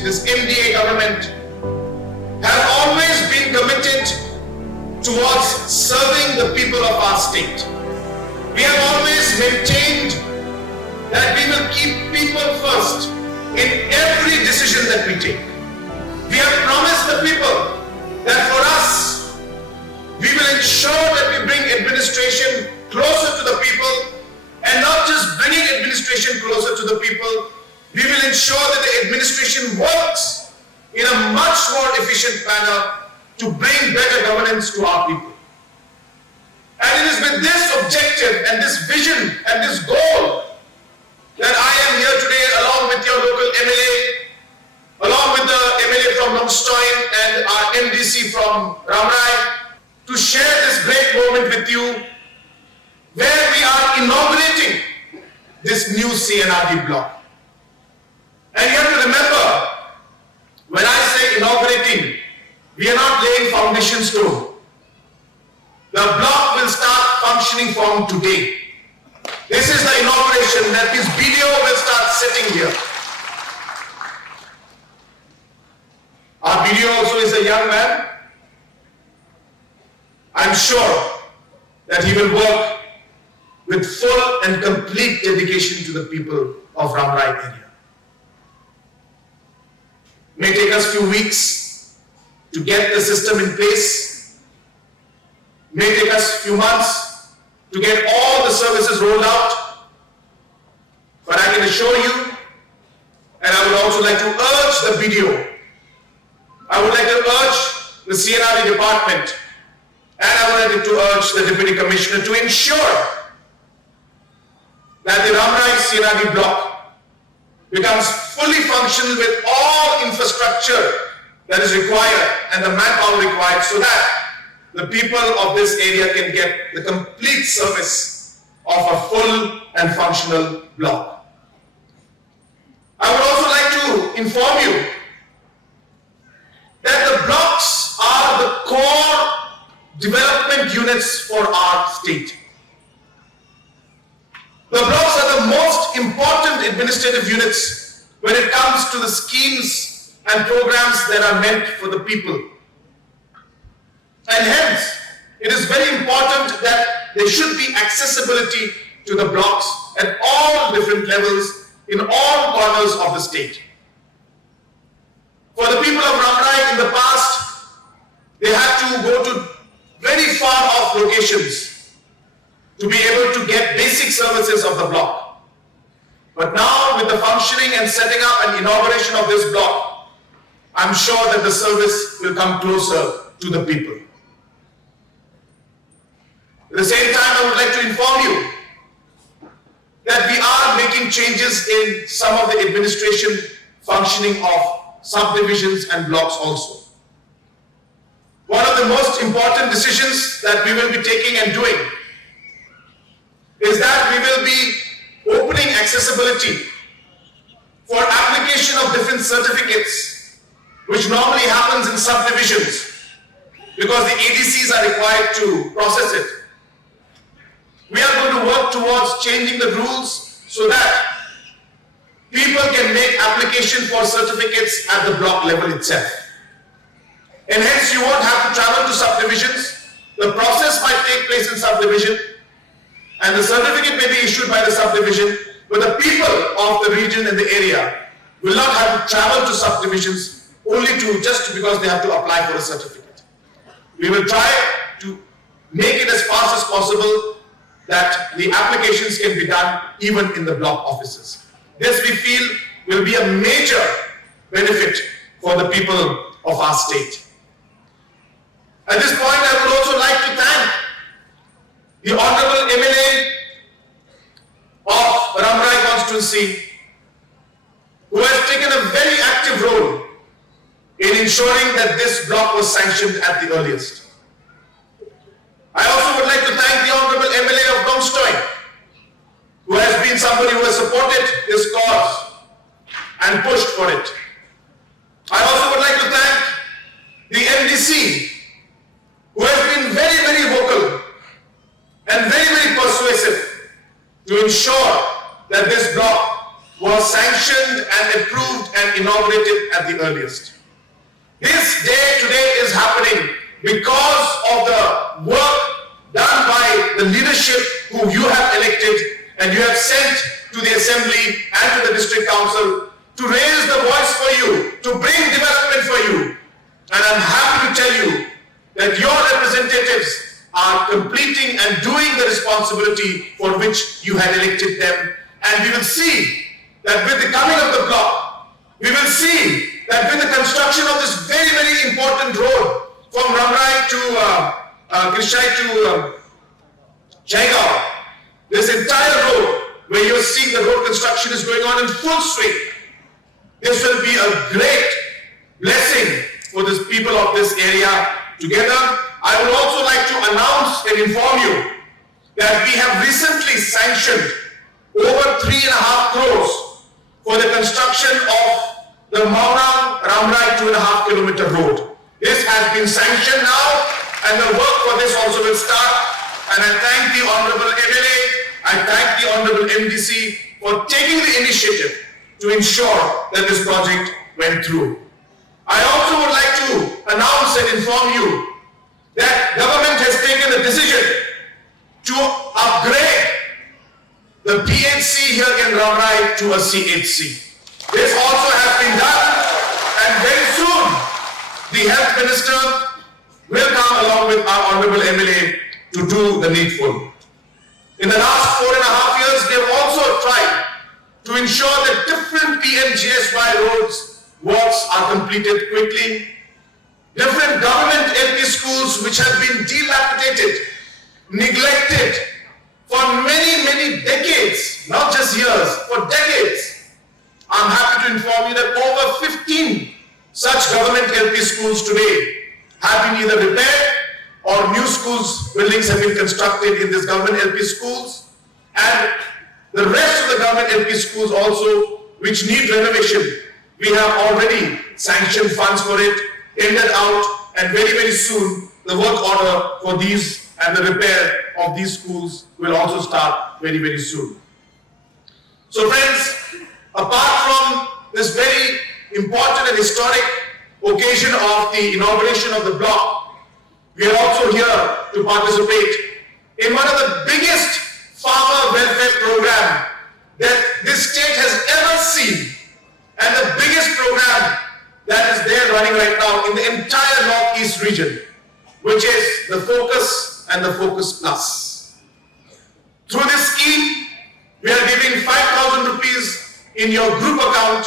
this MDA government, have always been committed towards serving the people of our state. We have always maintained that we will keep people first in every decision that we take. We have promised the people that for us, we will ensure that we bring administration closer to the people, and not just bringing administration closer to the people, we will ensure that the administration works in a much more efficient manner to bring better governance to our people. And it is with this objective and this vision and this goal that I am here today along with your local MLA, along with the MLA from Nongstoin and our MDC from Rambrai, to share this great moment with you where we are inaugurating this new C&RD block. And you have to remember, when I say inaugurating, we are not laying foundation stone. The block will start functioning from today. This is the inauguration, that this video will start sitting here. Our video also is a young man. I'm sure that he will work with full and complete dedication to the people of Rambrai area. It may take us a few weeks to get the system in place. It may take us a few months to get all the services rolled out. But I can assure you, and I would also like to urge the BDO, I would like to urge the C&RD department, and I would like to urge the Deputy Commissioner to ensure that the Rambrai C&RD Block becomes fully functional with all infrastructure that is required and the manpower required, so that the people of this area can get the complete service of a full and functional block. I would also like to inform you that the blocks are the core development units for our state. The blocks are the most important administrative units when it comes to the schemes and programs that are meant for the people. And hence, it is very important that there should be accessibility to the blocks at all different levels in all corners of the state. For the people of Rambrai in the past, they had to go to very far off locations to be able to get basic services of the block. But now, with the functioning and setting up and inauguration of this block, I'm sure that the service will come closer to the people. At the same time, I would like to inform you that we are making changes in some of the administration functioning of subdivisions and blocks also. One of the most important decisions that we will be taking and doing is that we will be opening accessibility for application of different certificates, which normally happens in subdivisions because the ADCs are required to process it. We are going to work towards changing the rules so that people can make application for certificates at the block level itself. And hence you won't have to travel to subdivisions. The process might take place in subdivision and the certificate may be issued by the subdivision, but the people of the region and the area will not have to travel to subdivisions just because they have to apply for a certificate. We will try to make it as fast as possible that the applications can be done even in the block offices. This we feel will be a major benefit for the people of our state. At this point, I would also like to thank the Honorable MLA of Rambrai constituency, who has taken a very active role in ensuring that this block was sanctioned at the earliest. I also would like to thank the Honorable MLA of Nongstoin, who has been somebody who has supported this cause and pushed for it. I also would like to thank the MDC, who has been very, very vocal and very, very persuasive to ensure that this block was sanctioned and approved and inaugurated at the earliest. This day today is happening because of the work done by the leadership who you have elected and you have sent to the Assembly and to the District Council to raise the voice for you, to bring development for you. And I'm happy to tell you that your representatives are completing and doing the responsibility for which you had elected them. And we will see that with the coming of the block, we will see that with the construction of this very, very important road from Rambrai to Jyrngam, this entire road where you're seeing the road construction is going on in full swing. This will be a great blessing for the people of this area together. I would also like to announce and inform you that we have recently sanctioned over 3.5 crores for the construction of the Rambrai 2.5 kilometer road. This has been sanctioned now and the work for this also will start. And I thank the Honorable MLA, I thank the Honorable MDC for taking the initiative to ensure that this project went through. I also would like to announce and inform you that government has taken a decision to upgrade the PHC here in Rambrai to a CHC. This also has been done and very soon the Health Minister will come along with our Honorable MLA to do the needful. In the last 4.5 years, they have also tried to ensure that different PMGSY roads works are completed quickly. Different government LP schools which have been dilapidated, neglected for many, many decades, not just years, for decades. I'm happy to inform you that over 15 such government LP schools today have been either repaired or new schools, buildings have been constructed in these government LP schools, and the rest of the government LP schools also which need renovation. We have already sanctioned funds for it, tendered out, and very, very soon the work order for these and the repair of these schools will also start very, very soon. So friends, apart from this very important and historic occasion of the inauguration of the block, we are also here to participate in one of the biggest farmer welfare program that this state has ever seen, and the biggest program that is there running right now in the entire Northeast region, which is the Focus and the Focus Plus. Through this scheme, we are giving 5,000 rupees in your group account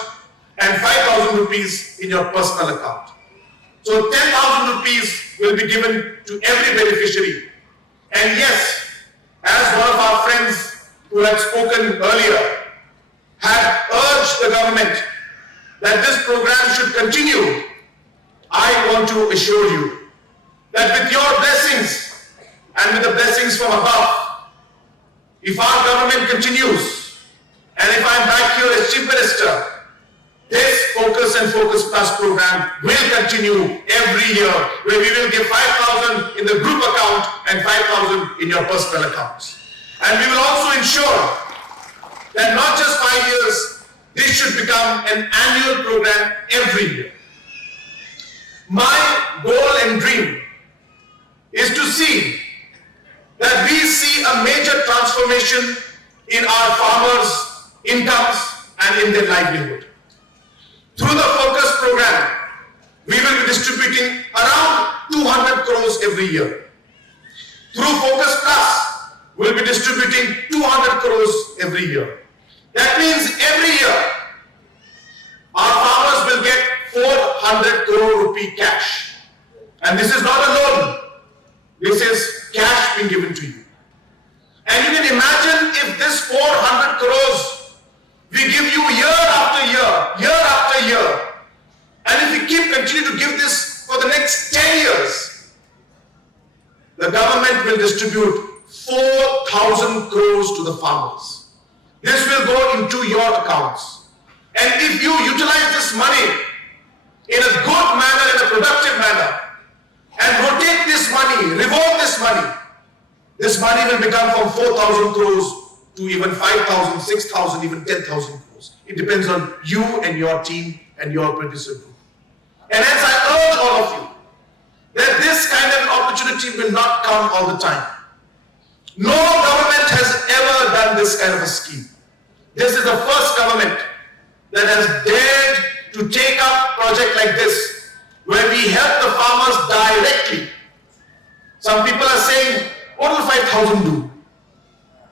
and 5,000 rupees in your personal account. So 10,000 rupees will be given to every beneficiary. And yes, as one of our friends who had spoken earlier had urged the government that this program should continue, I want to assure you that with your blessings and with the blessings from above, if our government continues and if I'm back here as Chief Minister, this Focus and Focus Plus program will continue every year, where we will give 5,000 in the group account and 5,000 in your personal accounts. And we will also ensure that not just 5 years, this should become an annual program every year. My goal and dream is to see that we see a major transformation in our farmers' incomes and in their livelihood. Through the Focus program, we will be distributing around 200 crores every year. Through Focus Plus, we will be distributing 200 crores every year. That means every year, our farmers will get 400 crore rupee cash. And this is not a loan. This is cash being given to you. And you can imagine if this 400 crores we give you year after year, year after year, and if we continue to give this for the next 10 years, the government will distribute 4,000 crores to the farmers. This will go into your accounts. And if you utilize this money in a good manner, in a productive manner, and rotate this money, revolve this money will become from 4,000 crores to even 5,000, 6,000, even 10,000 crores. It depends on you and your team and your producer group. And hence I urge all of you that this kind of opportunity will not come all the time. No government has ever done this kind of a scheme. This is the first government that has dared to take up a project like this, where we help the farmers directly. Some people are saying, what will 5,000 do?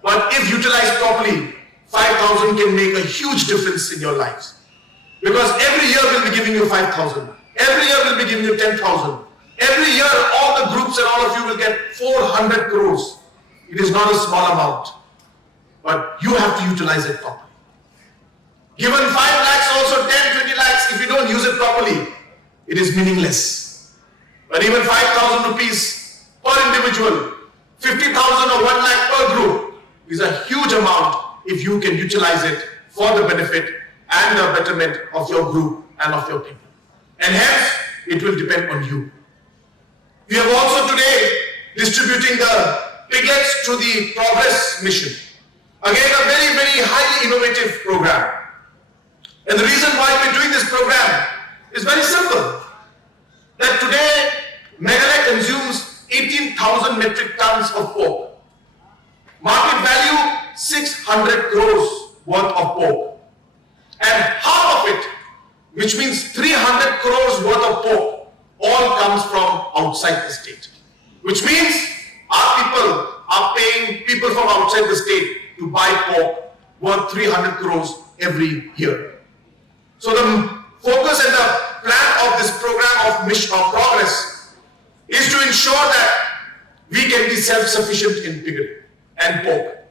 But if utilized properly, 5,000 can make a huge difference in your lives. Because every year we'll be giving you 5,000. Every year we'll be giving you 10,000. Every year all the groups and all of you will get 400 crores. It is not a small amount. But you have to utilize it properly. Given 5 lakhs, also 10, 20 lakhs, if you don't use it properly, it is meaningless. But even 5,000 rupees per individual, 50,000 or 1 lakh per group is a huge amount if you can utilize it for the benefit and the betterment of your group and of your people. And hence, it will depend on you. We have also today distributing the piglets to the Progress Mission. Again, a very, very highly innovative program. And the reason why we're doing this program is very simple. That today, Meghalaya consumes 18,000 metric tons of pork. Market value, 600 crores worth of pork. And half of it, which means 300 crores worth of pork, all comes from outside the state. Which means our people are paying people from outside the state to buy pork worth 300 crores every year. So the focus and the plan of this program of Mission of Progress is to ensure that we can be self-sufficient in pig and pork.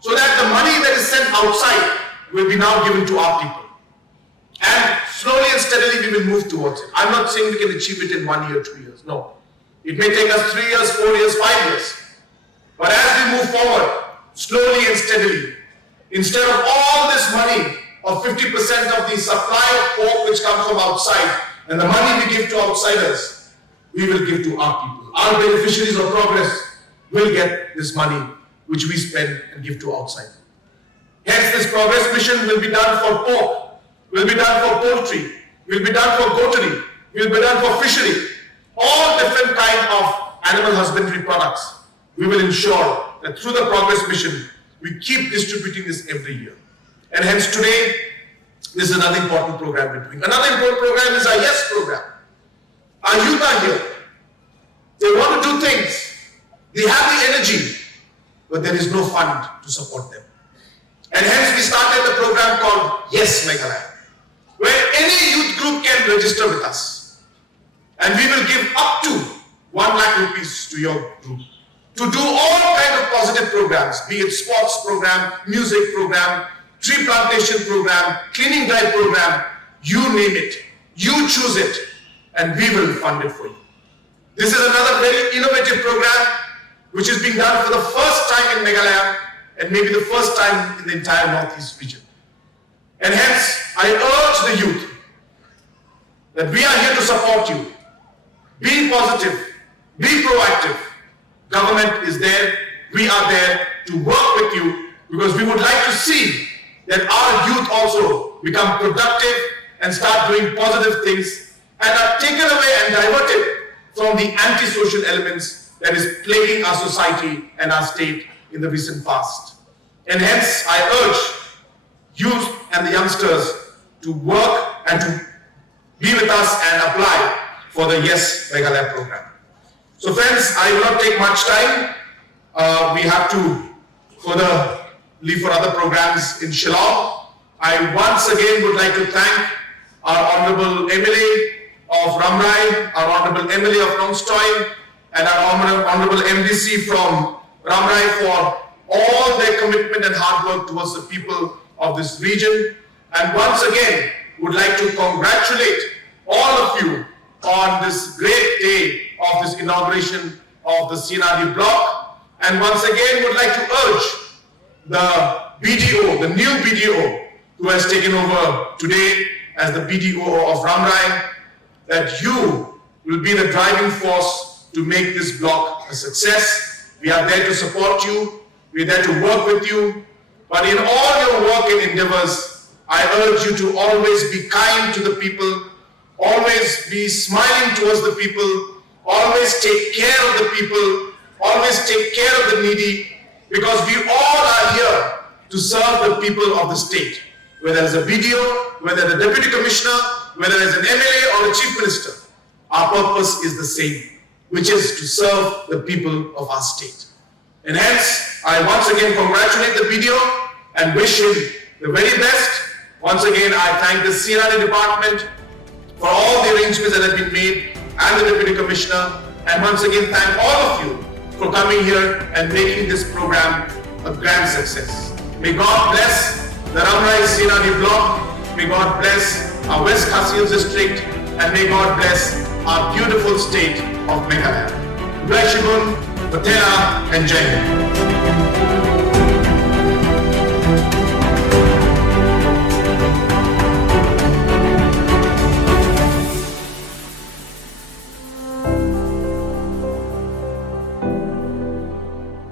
So that the money that is sent outside will be now given to our people. And slowly and steadily we will move towards it. I'm not saying we can achieve it in 1 year, 2 years. No. It may take us 3 years, 4 years, 5 years. But as we move forward, slowly and steadily, instead of all this money of 50% of the supply of pork which comes from outside, and the money we give to outsiders, we will give to our people. Our beneficiaries of progress will get this money which we spend and give to outside. Hence, this progress mission will be done for pork, will be done for poultry, will be done for goatery, will be done for fishery, all different kinds of animal husbandry products. We will ensure that through the progress mission, we keep distributing this every year. And hence today, this is another important program we're doing. Another important program is our YES program. Our youth are here. They want to do things. They have the energy, but there is no fund to support them. And hence we started the program called Yes Meghalaya, where any youth group can register with us. And we will give up to 1 lakh rupees to your group to do all kinds of positive programs, be it sports program, music program, tree plantation program, cleaning drive program, you name it, you choose it, and we will fund it for you. This is another very innovative program which is being done for the first time in Meghalaya and maybe the first time in the entire Northeast region. And hence, I urge the youth that we are here to support you. Be positive, be proactive. Government is there, we are there to work with you because we would like to see that our youth also become productive and start doing positive things and are taken away and diverted from the antisocial elements that is plaguing our society and our state in the recent past. And hence, I urge youth and the youngsters to work and to be with us and apply for the Yes Meghalaya program. So friends, I will not take much time. We have to further leave for other programs in Shillong. I once again would like to thank our Honorable MLA of Rambrai, our Honorable MLA of Nongstoin, and our Honorable MDC from Rambrai for all their commitment and hard work towards the people of this region. And once again, would like to congratulate all of you on this great day of this inauguration of the C&RD Block. And once again, would like to urge the BDO, the new BDO, who has taken over today as the BDO of Rambrai, that you will be the driving force to make this block a success. We are there to support you. We are there to work with you. But in all your work and endeavors, I urge you to always be kind to the people, always be smiling towards the people, always take care of the people, always take care of the needy, because we all are here to serve the people of the state. Whether as a BDO, whether as a Deputy Commissioner, whether as an MLA or a Chief Minister, our purpose is the same, which is to serve the people of our state. And hence, I once again congratulate the BDO and wish him the very best. Once again, I thank the C&RD department for all the arrangements that have been made and the Deputy Commissioner. And once again, thank all of you for coming here and making this program a grand success. May God bless the Rambrai C&RD Block. May God bless our West Khasi district. And may God bless our beautiful state of Meghalaya. Jai Shri Guru, Patela and Jai Hind.